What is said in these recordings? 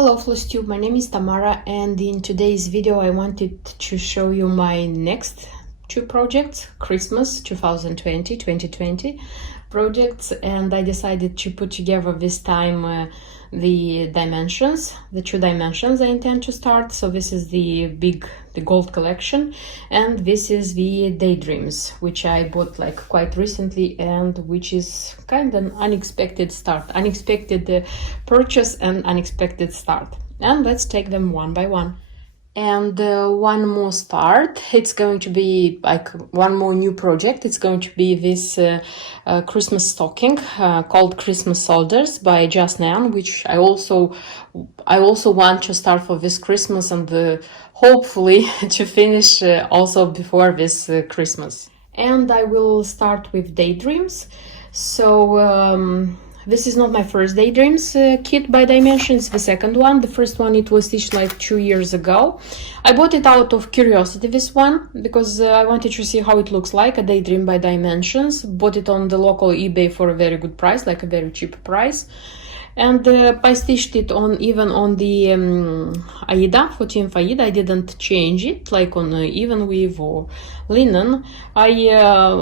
Hello FlossTube, my name is Tamara, and in today's video I wanted to show you my next two projects, Christmas 2020 projects, and I decided to put together this time the two dimensions I intend to start. So this is the gold collection, and this is the Daydreams, which I bought like quite recently, and which is kind of an unexpected purchase and unexpected start. And let's take them one by one. And one more start, it's going to be like one more new project. It's going to be this Christmas stocking called Christmas Soldiers by Just Nan, which I also want to start for this Christmas, and hopefully to finish also before this Christmas. And I will start with Daydreams. So this is not my first Daydreams kit by Dimensions, the second one. The first one, it was stitched like 2 years ago. I bought it out of curiosity, this one, because I wanted to see how it looks like, a Daydream by Dimensions. Bought it on the local eBay for a very good price, like a very cheap price. And I stitched it even on the Aida, 14th Aida. I didn't change it, like on even weave or linen. I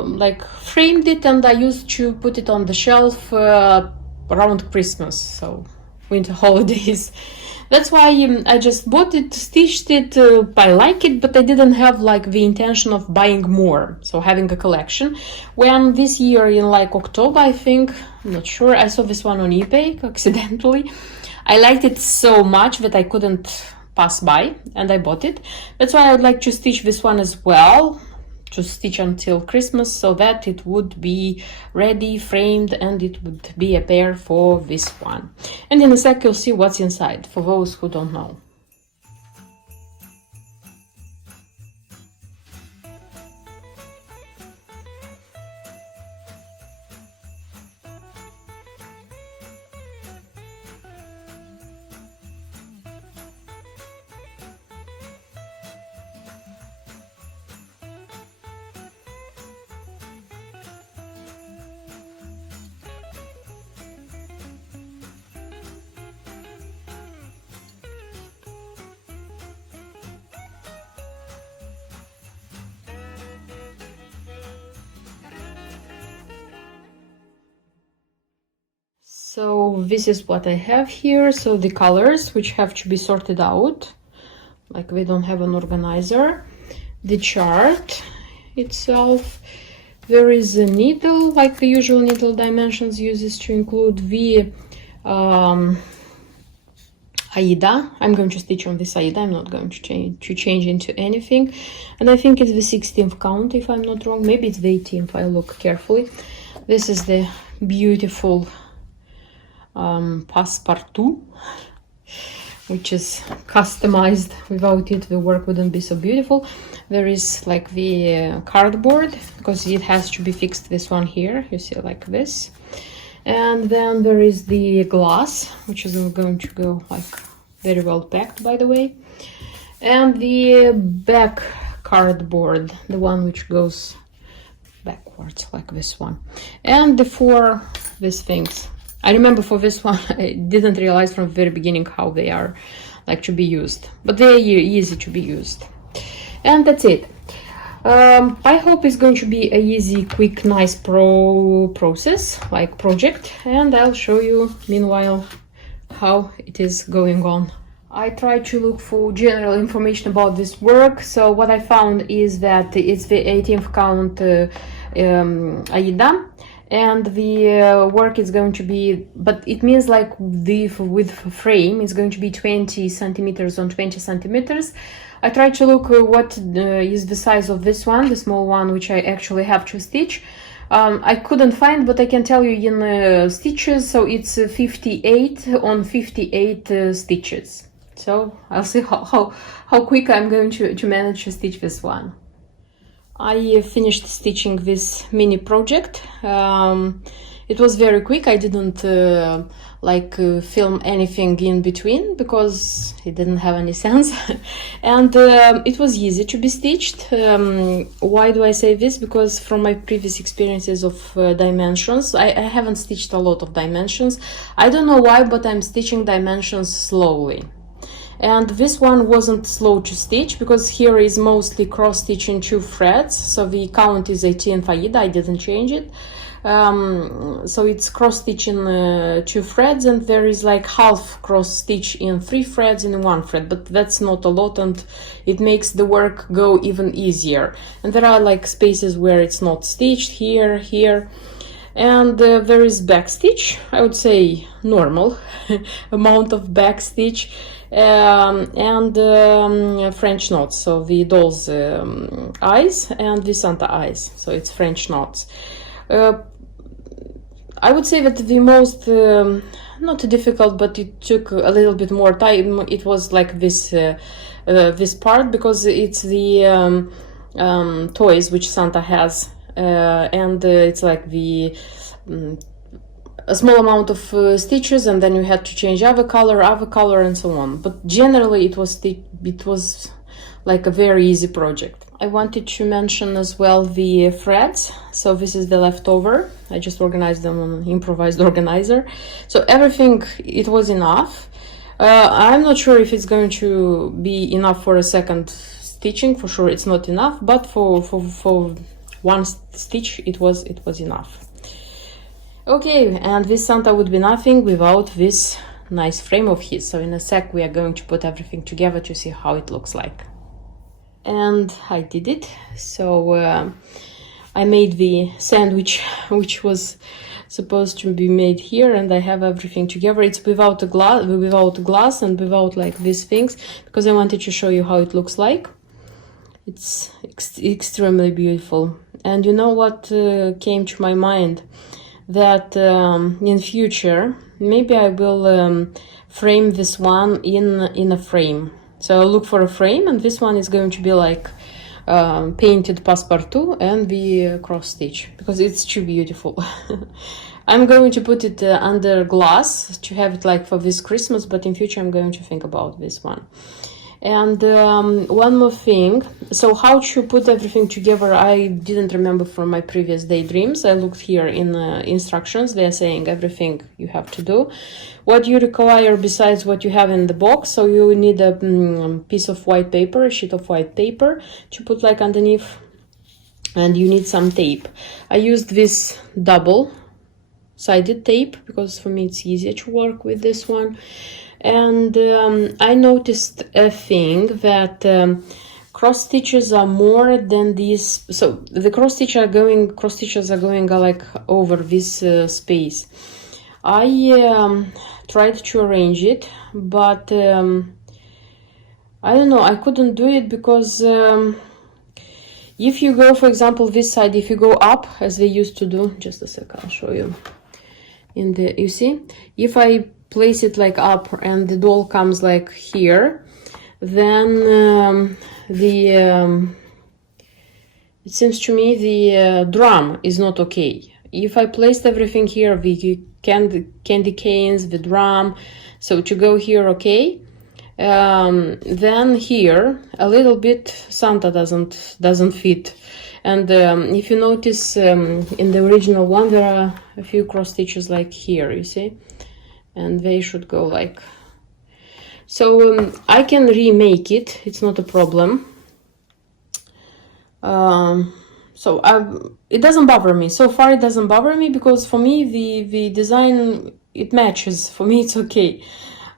like framed it, and I used to put it on the shelf around Christmas, so winter holidays. That's why I just bought it, stitched it. I like it, but I didn't have like the intention of buying more, so having a collection. When this year in like October, I think, I'm not sure, I saw this one on eBay accidentally. I liked it so much that I couldn't pass by, and I bought it. That's why I would like to stitch this one as well, to stitch until Christmas, so that it would be ready, framed, and it would be a pair for this one. And in a sec you'll see what's inside, for those who don't know. So this is what I have here. So the colors, which have to be sorted out, like we don't have an organizer. The chart itself. There is a needle, like the usual needle Dimensions uses to include the Aida. I'm going to stitch on this Aida. I'm not going to change into anything. And I think it's the 16th count, if I'm not wrong. Maybe it's the 18th. I'll look carefully. This is the beautiful Passepartout, which is customized. Without it the work wouldn't be so beautiful. There is like the cardboard, because it has to be fixed, this one here, you see, like this. And then there is the glass, which is going to go like very well packed, by the way. And the back cardboard, the one which goes backwards, like this one. And the four these things. I remember for this one, I didn't realize from the very beginning how they are like to be used, but they're easy to be used. And that's it. I hope it's going to be a easy, quick, nice process, like project, and I'll show you meanwhile how it is going on. I tried to look for general information about this work. So what I found is that it's the 18th count Aida. And the work is going to be, but it means like the with frame is going to be 20 centimeters on 20 centimeters. I tried to look what is the size of this one, the small one, which I actually have to stitch. I couldn't find, but I can tell you in stitches. So it's 58 on 58 stitches. So I'll see how quick I'm going to manage to stitch this one. I finished stitching this mini project. It was very quick. I didn't film anything in between because it didn't have any sense. And it was easy to be stitched. Why do I say this? Because from my previous experiences of dimensions, I haven't stitched a lot of dimensions. I don't know why, but I'm stitching dimensions slowly. And this one wasn't slow to stitch because here is mostly cross stitching 2 threads, so the count is 18 faida. I didn't change it. So it's cross stitching 2 threads, and there is like half cross stitch in 3 threads in 1 thread, but that's not a lot, and it makes the work go even easier. And there are like spaces where it's not stitched, here, and there is back stitch. I would say normal amount of back stitch, and French knots, so the doll's eyes and the Santa eyes, so it's French knots. I would say that the most not difficult, but it took a little bit more time, it was like this this part, because it's the toys which Santa has, and it's like the a small amount of stitches, and then you had to change other color, and so on. But generally it was like a very easy project. I wanted to mention as well the threads. So this is the leftover. I just organized them on an improvised organizer. So everything, it was enough. I'm not sure if it's going to be enough for a second stitching. For sure it's not enough, but for one stitch it was enough. Okay, and this Santa would be nothing without this nice frame of his. So in a sec we are going to put everything together to see how it looks like. And I did it. So I made the sandwich which was supposed to be made here, and I have everything together. It's without glass and without like these things, because I wanted to show you how it looks like. It's extremely beautiful. And you know what came to my mind? That in future maybe I will frame this one in a frame. So I'll look for a frame, and this one is going to be like painted passepartout and the cross stitch, because it's too beautiful. I'm going to put it under glass to have it like for this Christmas, but in future I'm going to think about this one. And one more thing, so how to put everything together, I didn't remember from my previous daydreams. I looked here in instructions. They're saying everything you have to do. What you require besides what you have in the box, so you need a piece of white paper, a sheet of white paper to put like underneath, and you need some tape. I used this double-sided tape because for me it's easier to work with this one. And I noticed a thing that cross stitches are more than these. So the cross stitches are going like over this space. I tried to arrange it, but I don't know, I couldn't do it because if you go, for example, this side, if you go up as they used to do, just a sec, I'll show you. You see, if I place it like up and the doll comes like here, then it seems to me the drum is not okay. If I placed everything here, the candy canes, the drum, so to go here, okay, then here a little bit Santa doesn't fit. And if you notice in the original one there are a few cross stitches like here, you see, and they should go like so. I can remake it, it's not a problem. So it doesn't bother me so far. It doesn't bother me because for me the design, it matches. For me it's okay,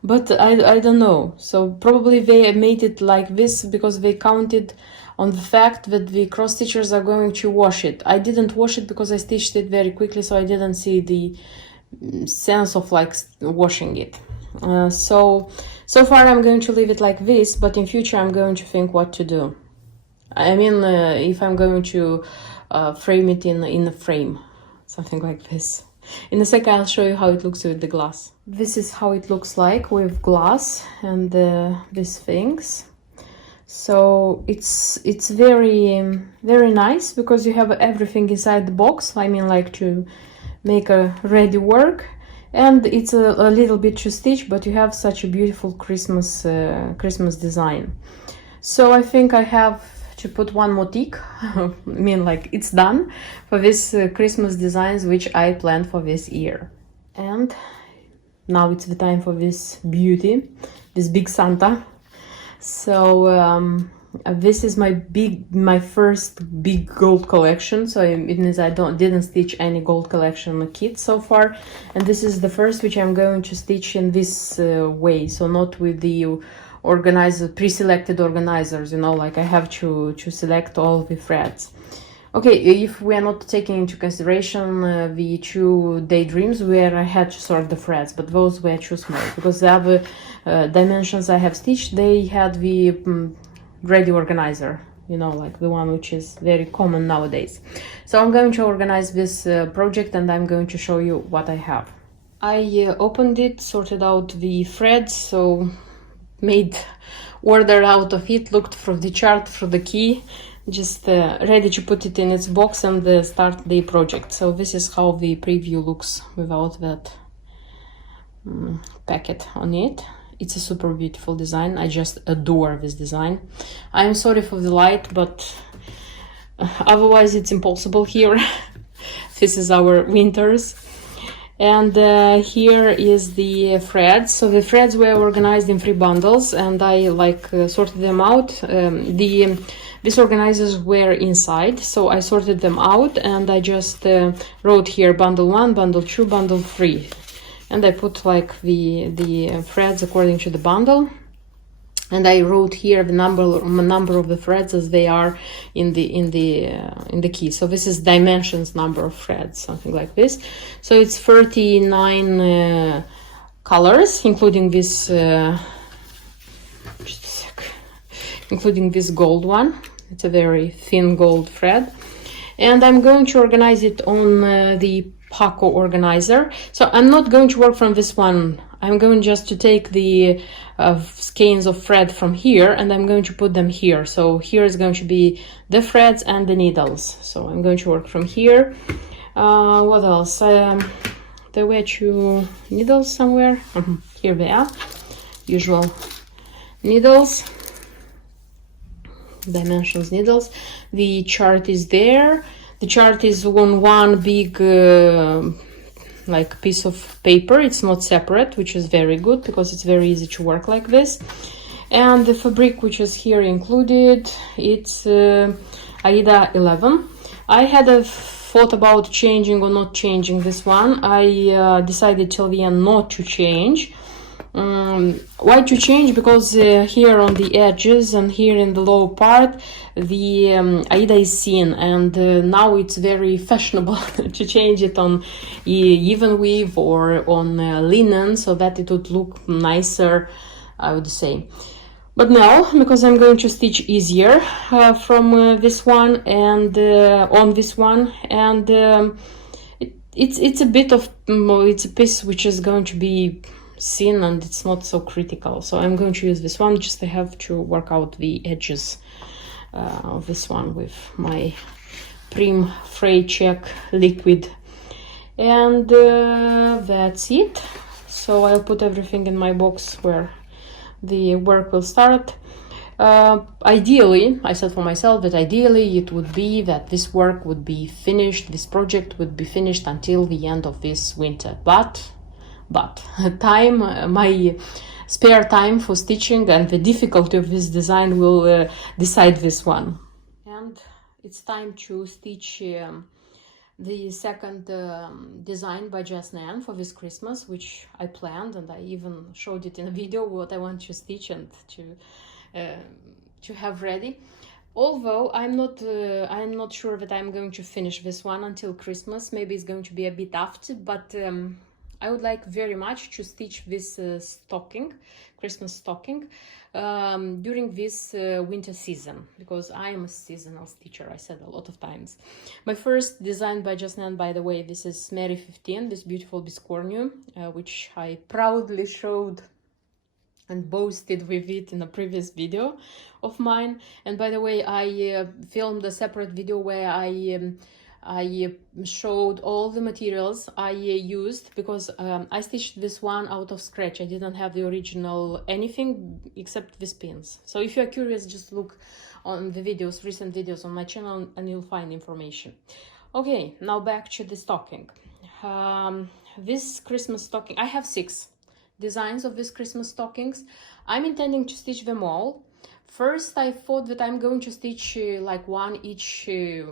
but I don't know. So probably they made it like this because they counted on the fact that the cross stitchers are going to wash it. I didn't wash it because I stitched it very quickly, so I didn't see the sense of like washing it. So far I'm going to leave it like this, but in future I'm going to think what to do. I mean, if I'm going to frame it in a frame, something like this. In a second I'll show you how it looks with the glass. This is how it looks like with glass and these things. So it's very very nice because you have everything inside the box. I mean, like to make a ready work, and it's a little bit to stitch, but you have such a beautiful Christmas design. So I think I have to put one more tick. I mean, like, it's done for this Christmas designs which I planned for this year. And now it's the time for this beauty, this big Santa. So this is my first big gold collection. So it means I didn't stitch any gold collection kit so far, and this is the first which I'm going to stitch in this way. So not with the pre-selected organizers, you know, like I have to select all the threads. Okay, if we are not taking into consideration the two Daydreams where I had to sort the threads, but those were too small, because the other dimensions I have stitched, they had the ready organizer, you know, like the one which is very common nowadays. So I'm going to organize this project, and I'm going to show you what I have. I opened it, sorted out the threads, so made order out of it, looked through the chart, through the key, just ready to put it in its box and start the project. So this is how the preview looks without that packet on it. It's a super beautiful design. I just adore this design. I'm sorry for the light, but otherwise it's impossible here. This is our winters. And here is the threads. So the threads were organized in 3 bundles, and I sorted them out. These organizers were inside, so I sorted them out, and I just wrote here bundle 1, bundle 2, bundle 3, and I put like the threads according to the bundle. And I wrote here the number of the threads as they are in the key. So this is dimensions number of threads, something like this. So it's 39 colors, including this including this gold one. It's a very thin gold thread, and I'm going to organize it on the Paco organizer. So I'm not going to work from this one. I'm going just to take the skeins of thread from here, and I'm going to put them here. So here is going to be the threads and the needles. So I'm going to work from here. What else? There were 2 needles somewhere. Here they are. Usual needles. Dimensions needles. The chart is there. The chart is on one big piece of paper. It's not separate, which is very good because it's very easy to work like this. And the fabric which is here included, it's Aida 11. I had a thought about changing or not changing this one. I decided till the end not to change. Why to change? Because here on the edges and here in the low part the Aida is seen, and now it's very fashionable to change it on even weave or on linen, so that it would look nicer, I would say. But no, because I'm going to stitch easier from this one and on this one, and it's a bit of it's a piece which is going to be seen and it's not so critical. So I'm going to use this one. Just I have to work out the edges of this one with my Prim Fray Check liquid, and that's it. So I'll put everything in my box where the work will start. Ideally, I said for myself that ideally it would be that this work would be finished, this project would be finished until the end of this winter, but time, my spare time for stitching and the difficulty of this design will decide this one. And it's time to stitch the second design by Just Nan for this Christmas, which I planned, and I even showed it in a video what I want to stitch and to have ready. Although I'm not sure that I'm going to finish this one until Christmas. Maybe it's going to be a bit after, but I would like very much to stitch this stocking, Christmas stocking, during this winter season, because I am a seasonal stitcher, I said a lot of times. My first design by Just Nan, by the way, this is Mary 15, this beautiful biscornu, which I proudly showed and boasted with it in a previous video of mine. And by the way, I filmed a separate video where I I showed all the materials I used, because I stitched this one out of scratch. I didn't have the original anything except these pins. So if you're curious, just look on the videos, recent videos on my channel, and you'll find information. Okay, now back to the stocking. This Christmas stocking, I have 6 designs of these Christmas stockings. I'm intending to stitch them all. First, I thought that I'm going to stitch like one each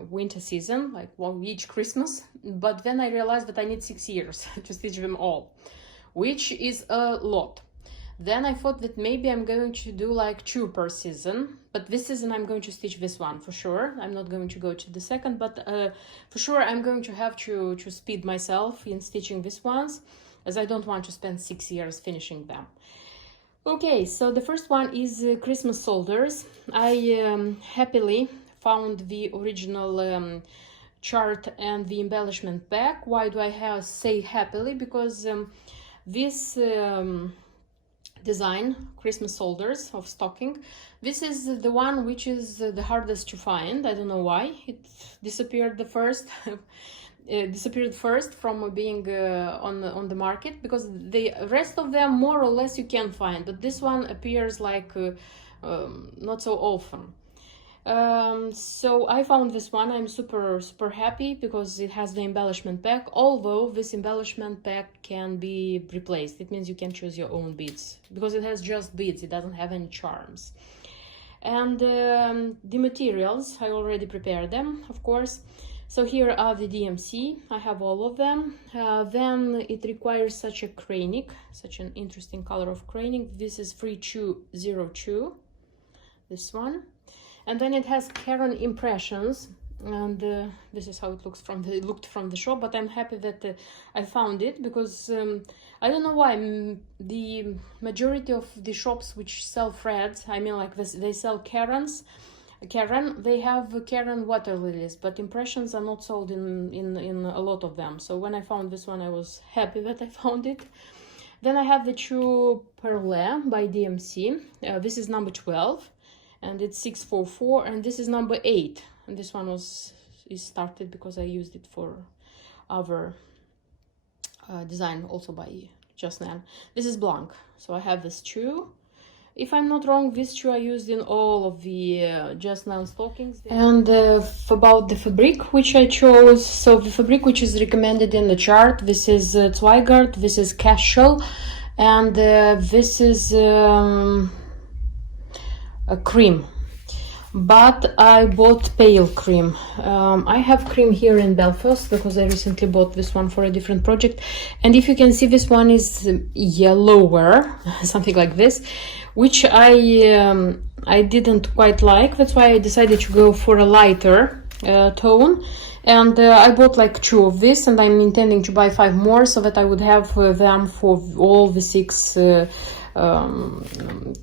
winter season, like one each Christmas, but then I realized that I need 6 years to stitch them all, which is a lot. Then I thought that maybe I'm going to do like 2 per season, but this season I'm going to stitch this one for sure. I'm not going to go to the second, but for sure I'm going to have to speed myself in stitching these ones, as I don't want to spend 6 years finishing them. Okay, so the first one is Christmas soldiers. I happily found the original chart and the embellishment pack. Why do I say happily? Because this design, Christmas soldiers of stocking, this is the one which is the hardest to find. I don't know why. It disappeared disappeared first from being on the market, because the rest of them more or less you can find, but this one appears like not so often. So I found this one. I'm super happy because it has the embellishment pack, although this embellishment pack can be replaced. It means you can choose your own beads, because it has just beads, it doesn't have any charms. And the materials, I already prepared them, of course. So here are the DMC. I have all of them. Then it requires such a cranic, such an interesting color of cranic. This is 3202, this one. And then it has Karen impressions, and this is how it looks looked from the shop. But I'm happy that I found it, because I don't know why the majority of the shops which sell threads, I mean like this, they sell Karen, they have Karen water lilies, but impressions are not sold in a lot of them. So when I found this one, I was happy that I found it. Then I have the True Perle by DMC. This is number 12, and it's 644, and this is number 8. And this one is started because I used it for our design also by Just Nan. This is blank, so I have this too. If I'm not wrong, these two are used in all of the Just Nan stockings. And about the fabric which I chose, so the fabric which is recommended in the chart, this is Zweigart, this is Casual, and this is a cream. But I bought pale cream. I have cream here in Belfast because I recently bought this one for a different project. And if you can see, this one is yellower, something like this, which I didn't quite like. That's why I decided to go for a lighter tone. And I bought like 2 of this, and I'm intending to buy 5 more so that I would have them for all the 6 the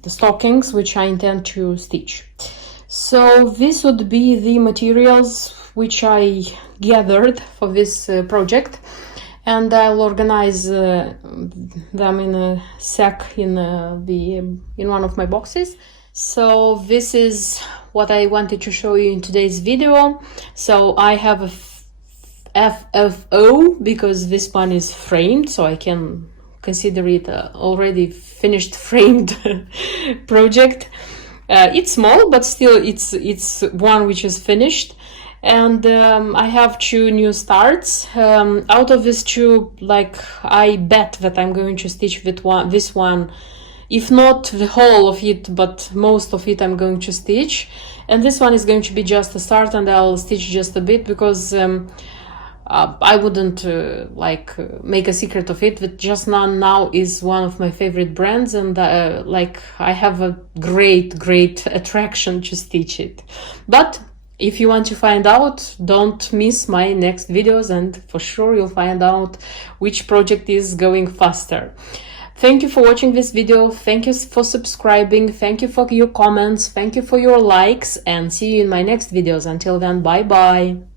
stockings which I intend to stitch. So this would be the materials which I gathered for this project, and I'll organize them in a sack in one of my boxes. So this is what I wanted to show you in today's video. So I have a FFO because this one is framed, so I can consider it already finished framed project. It's small, but still it's one which is finished. And I have 2 new starts. Out of these 2, like, I bet that I'm going to stitch with this one, if not the whole of it, but most of it I'm going to stitch. And this one is going to be just a start, and I'll stitch just a bit because I wouldn't make a secret of it, but Just Nan now is one of my favorite brands, and I have a great attraction to stitch it. But if you want to find out, don't miss my next videos, and for sure you'll find out which project is going faster. Thank you for watching this video, thank you for subscribing, thank you for your comments, thank you for your likes, and see you in my next videos. Until then, bye bye.